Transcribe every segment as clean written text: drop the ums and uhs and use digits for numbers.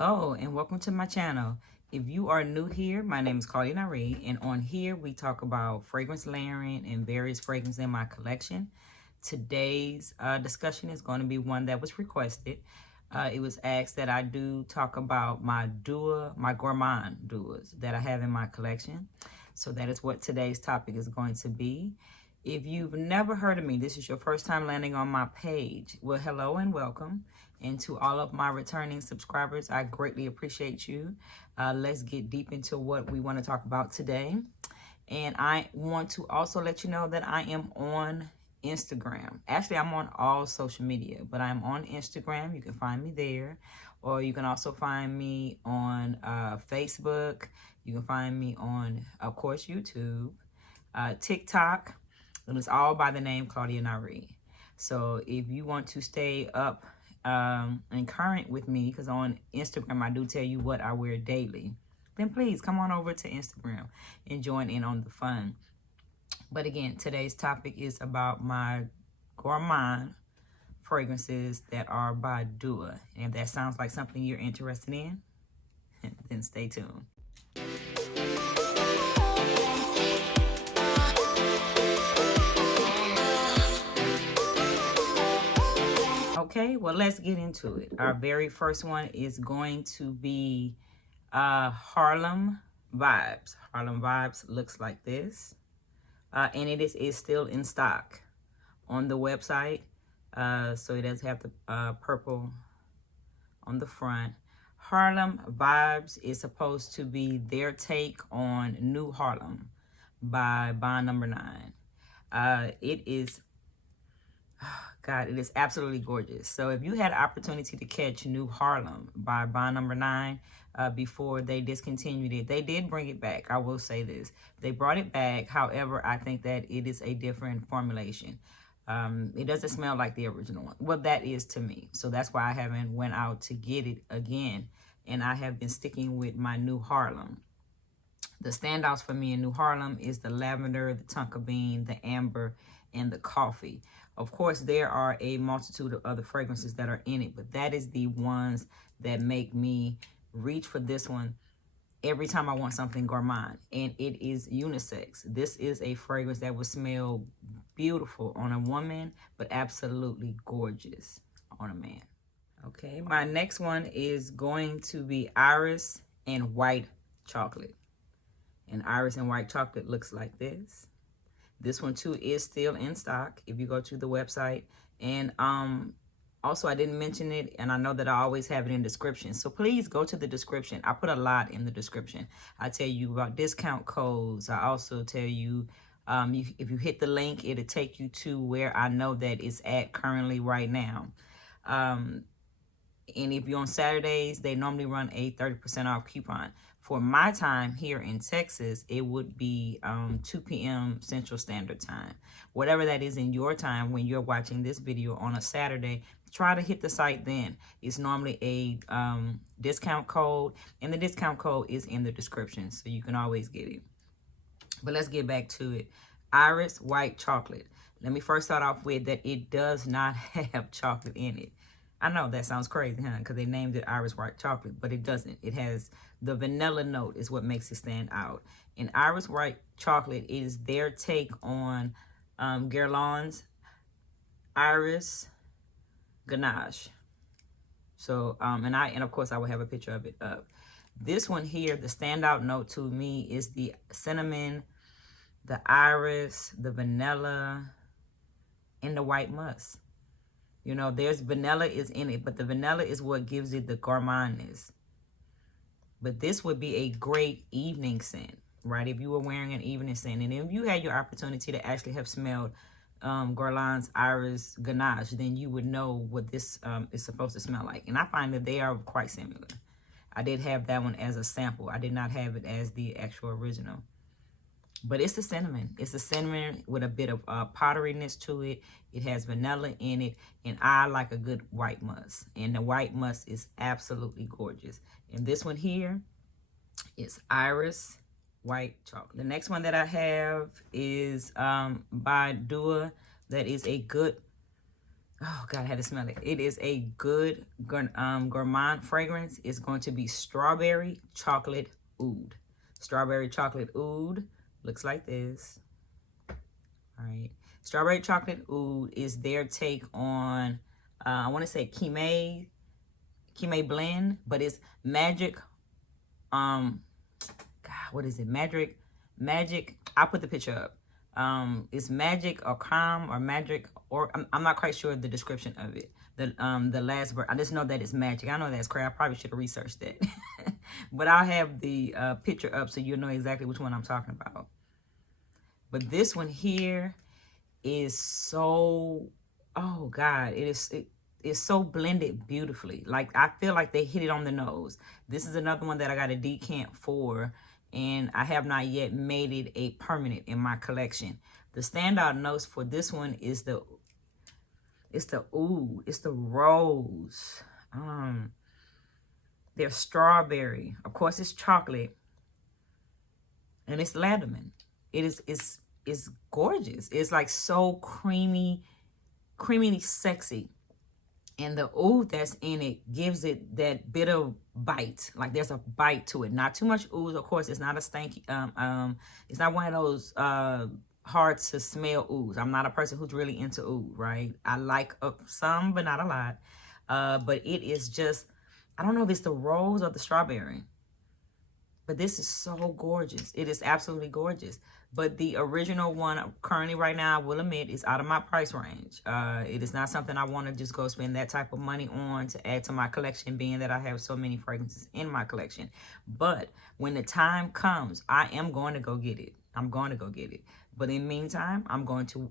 Hello and welcome to my channel. If you are new here, my name is Claudia Nyree, and on here we talk about fragrance layering and various fragrances in my collection. Today's discussion is going to be one that was requested. It was asked that I do talk about my gourmand duas that I have in my collection. So that is what today's topic is going to be. If you've never heard of me, this is your first time landing on my page. Well, hello and welcome. And to all of my returning subscribers, I greatly appreciate you. Let's get deep into what we want to talk about today. And I want to also let you know that I am on Instagram. Actually, I'm on all social media, but I'm on Instagram. You can find me there. Or you can also find me on Facebook. You can find me on, of course, YouTube, TikTok. And it's all by the name Claudia Nyree. So if you want to stay up and current with me, because on Instagram I do tell you what I wear daily, then please come on over to Instagram and join in on the fun. But again, today's topic is about my gourmand fragrances that are by Dua. And if that sounds like something you're interested in, then stay tuned. Okay, well, let's get into it. Our very first one is going to be Harlem Vibes. Harlem Vibes looks like this. And it is still in stock on the website. So it does have the purple on the front. Harlem Vibes is supposed to be their take on New Harlem by Bond Number 9. It is... God, it is absolutely gorgeous. So if you had an opportunity to catch New Harlem by Bond Number 9 before they discontinued it, they did bring it back. I will say this. They brought it back. However, I think that it is a different formulation. It doesn't smell like the original one. Well, that is to me. So that's why I haven't went out to get it again. And I have been sticking with my New Harlem. The standouts for me in New Harlem is the lavender, the tonka bean, the amber, and the coffee. Of course, there are a multitude of other fragrances that are in it, but that is the ones that make me reach for this one every time I want something gourmand. And it is unisex. This is a fragrance that will smell beautiful on a woman, but absolutely gorgeous on a man. Okay, my next one is going to be Iris and White Chocolate. And Iris and White Chocolate looks like this. This one too is still in stock if you go to the website. And also I didn't mention it, and I know that I always have it in description. So please go to the description. I put a lot in the description. I tell you about discount codes. I also tell you, if you hit the link, it'll take you to where I know that it's at currently right now. And if you're on Saturdays, they normally run a 30% off coupon. For my time here in Texas, it would be 2 p.m. Central Standard Time. Whatever that is in your time when you're watching this video on a Saturday, try to hit the site then. It's normally a discount code, and the discount code is in the description, so you can always get it. But let's get back to it. Iris White Chocolate. Let me first start off with that it does not have chocolate in it. I know that sounds crazy, huh? Because they named it Iris White Chocolate, but it doesn't. It has the vanilla note is what makes it stand out. And Iris White Chocolate is their take on Guerlain's Iris Ganache. So, and of course I will have a picture of it up. This one here, the standout note to me is the cinnamon, the iris, the vanilla, and the white musk. You know, there's vanilla is in it, but the vanilla is what gives it the gourmandness. But this would be a great evening scent, right? If you were wearing an evening scent. And if you had your opportunity to actually have smelled Guerlain's Iris Ganache, then you would know what this is supposed to smell like. And I find that they are quite similar. I did have that one as a sample. I did not have it as the actual original. But it's the cinnamon. It's the cinnamon with a bit of potteriness to it. It has vanilla in it. And I like a good white musk. And the white musk is absolutely gorgeous. And this one here is Iris White Chocolate. The next one that I have is by Dua. That is a good Oh God, I had to smell it. It is a good gourmand fragrance. It's going to be strawberry chocolate oud. Strawberry chocolate oud looks like this. All right. Strawberry chocolate oud is their take on, I want to say Kimay blend, but it's magic. God, what is it? Magic. I'll put the picture up. It's magic or calm or magic, or I'm not quite sure the description of it. The last word, I just know that it's magic. I know that's correct. I probably should have researched that. But I'll have the picture up so you'll know exactly which one I'm talking about. But this one here is so, oh God, it is so blended beautifully. Like, I feel like they hit it on the nose. This is another one that I got a decant for, and I have not yet made it a permanent in my collection. The standout notes for this one is the oud, it's the rose. There's strawberry, of course it's chocolate, and it's ladamine. It's gorgeous. It's like so creamy, sexy. And the oud that's in it gives it that bit of bite. Like, there's a bite to it. Not too much oud. Of course, it's not a stanky, it's not one of those hard to smell ouds. I'm not a person who's really into oud, right? I like some, but not a lot. But it is just, I don't know if it's the rose or the strawberry, but this is so gorgeous. It is absolutely gorgeous. But the original one currently right now, I will admit, is out of my price range. It is not something I want to just go spend that type of money on to add to my collection, being that I have so many fragrances in my collection. But when the time comes, I am going to go get it. I'm going to go get it. But in the meantime, I'm going to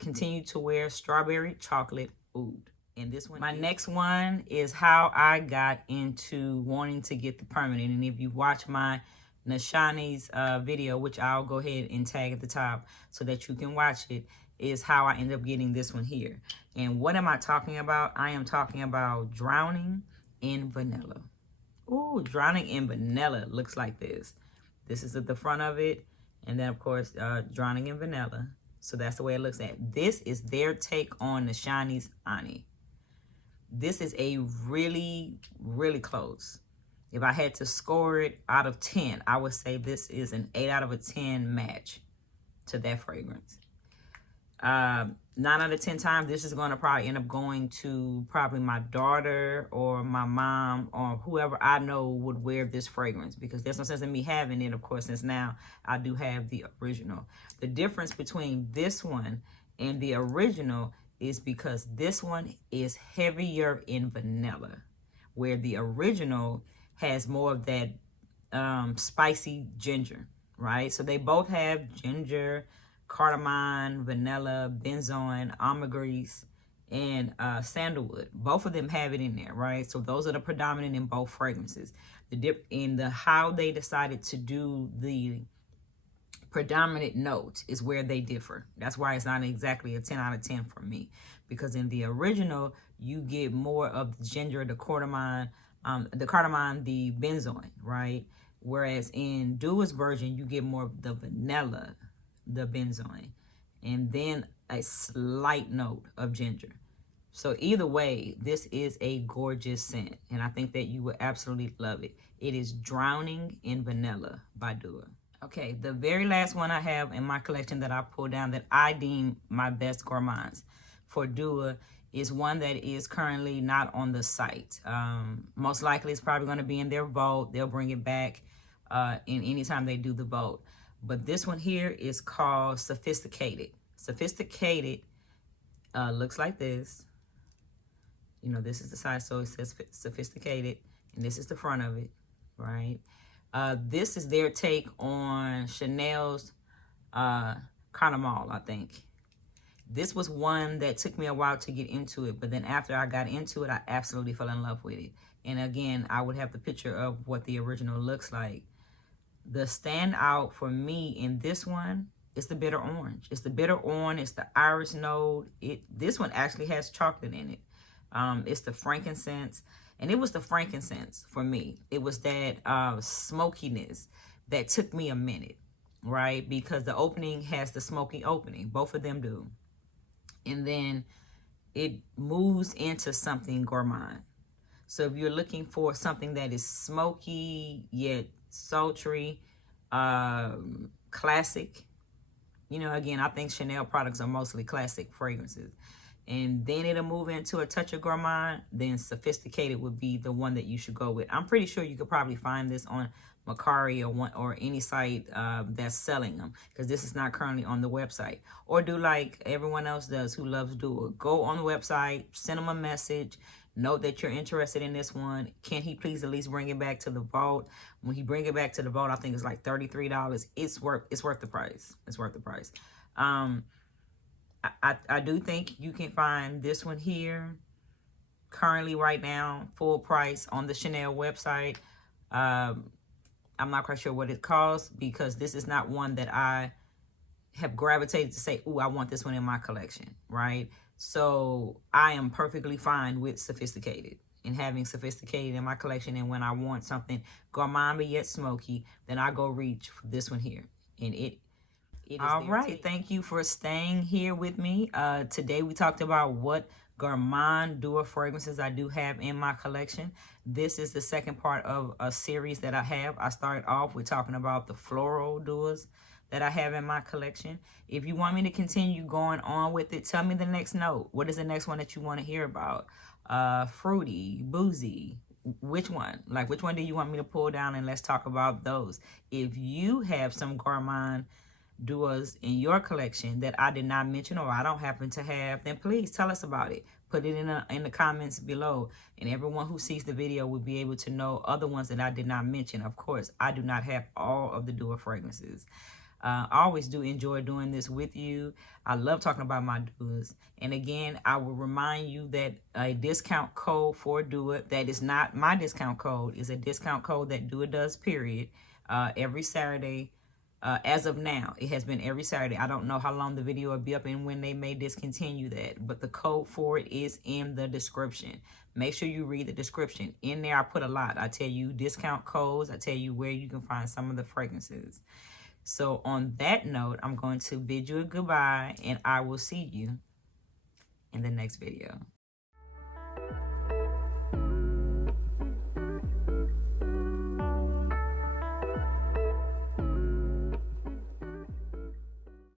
continue to wear strawberry chocolate oud. And this one, my next one is how I got into wanting to get the permanent. And if you watch my Nashani's video, which I'll go ahead and tag at the top so that you can watch it, is how I ended up getting this one here. And what am I talking about? I am talking about Drowning in Vanilla. Ooh, Drowning in Vanilla looks like this. This is at the front of it. And then, of course, Drowning in Vanilla. So that's the way it looks at. This is their take on Nashani's Ani. This is a really, really close. If I had to score it out of 10, I would say this is an 8 out of 10 match to that fragrance. 9 out of 10 times, this is going to probably end up going to probably my daughter or my mom or whoever I know would wear this fragrance, because there's no sense in me having it, of course, since now I do have the original. The difference between this one and the original is because this one is heavier in vanilla, where the original has more of that spicy ginger, right? So they both have ginger, cardamom, vanilla, benzoin, ambergris, and sandalwood. Both of them have it in there, right? So those are the predominant in both fragrances. The dip in the how they decided to do the predominant note is where they differ. That's why it's not exactly a 10 out of 10 for me, because in the original you get more of the ginger, the cardamom, the benzoin, right? Whereas in Dua's version you get more of the vanilla, the benzoin, and then a slight note of ginger. So either way, this is a gorgeous scent, and I think that you will absolutely love it. It is Drowning in Vanilla by Dua. Okay, the very last one I have in my collection that I pulled down that I deem my best gourmands for Dua is one that is currently not on the site. Most likely it's probably going to be in their vault. They'll bring it back in any time they do the vote. But this one here is called Sophisticated. Sophisticated looks like this. You know, this is the side, so it says Sophisticated, and this is the front of it, right? This is their take on Chanel's Carnival, I think. This was one that took me a while to get into it, but then after I got into it, I absolutely fell in love with it. And again, I would have the picture of what the original looks like. The standout for me in this one is the bitter orange. It's the bitter orange. It's the iris note. This one actually has chocolate in it. It's the frankincense. And it was the frankincense for me. It was that smokiness that took me a minute, right? Because the opening has the smoky opening. Both of them do. And then it moves into something gourmand. So if you're looking for something that is smoky yet sultry, classic, you know, again, I think Chanel products are mostly classic fragrances. And then it'll move into a touch of gourmand. Then sophisticated would be the one that you should go with. I'm pretty sure you could probably find this on Mercari or any site that's selling them, because this is not currently on the website. Or do like everyone else does who loves Duo. Go on the website, send them a message, note that you're interested in this one. Can he please at least bring it back to the vault? When he bring it back to the vault, I think it's like $33. It's worth the price. It's worth the price. I do think you can find this one here currently right now, full price on the Chanel website. I'm not quite sure what it costs, because this is not one that I have gravitated to say, ooh, I want this one in my collection, right? So I am perfectly fine with sophisticated and having sophisticated in my collection. And when I want something gourmand but yet smoky, then I go reach for this one here. And it is all right. Thank you for staying here with me. Today we talked about what gourmand duo fragrances I do have in my collection. This is the second part of a series that I have. I started off with talking about the floral duos that I have in my collection. If you want me to continue going on with it, tell me the next note. What is the next one that you want to hear about? Fruity, boozy, which one? Like, which one do you want me to pull down, and let's talk about those. If you have some gourmand duos in your collection that I did not mention or I don't happen to have, then please tell us about it. Put it in the comments below, and everyone who sees the video will be able to know other ones that I did not mention. Of course, I do not have all of the duo fragrances. I always do enjoy doing this with you. I love talking about my duos. And again, I will remind you that a discount code for Duo, that is not my discount code, is a discount code that Duo does, period, every Saturday. As of now, it has been every Saturday. I don't know how long the video will be up and when they may discontinue that, but the code for it is in the description. Make sure you read the description. In there, I put a lot. I tell you discount codes. I tell you where you can find some of the fragrances. So on that note, I'm going to bid you a goodbye, and I will see you in the next video.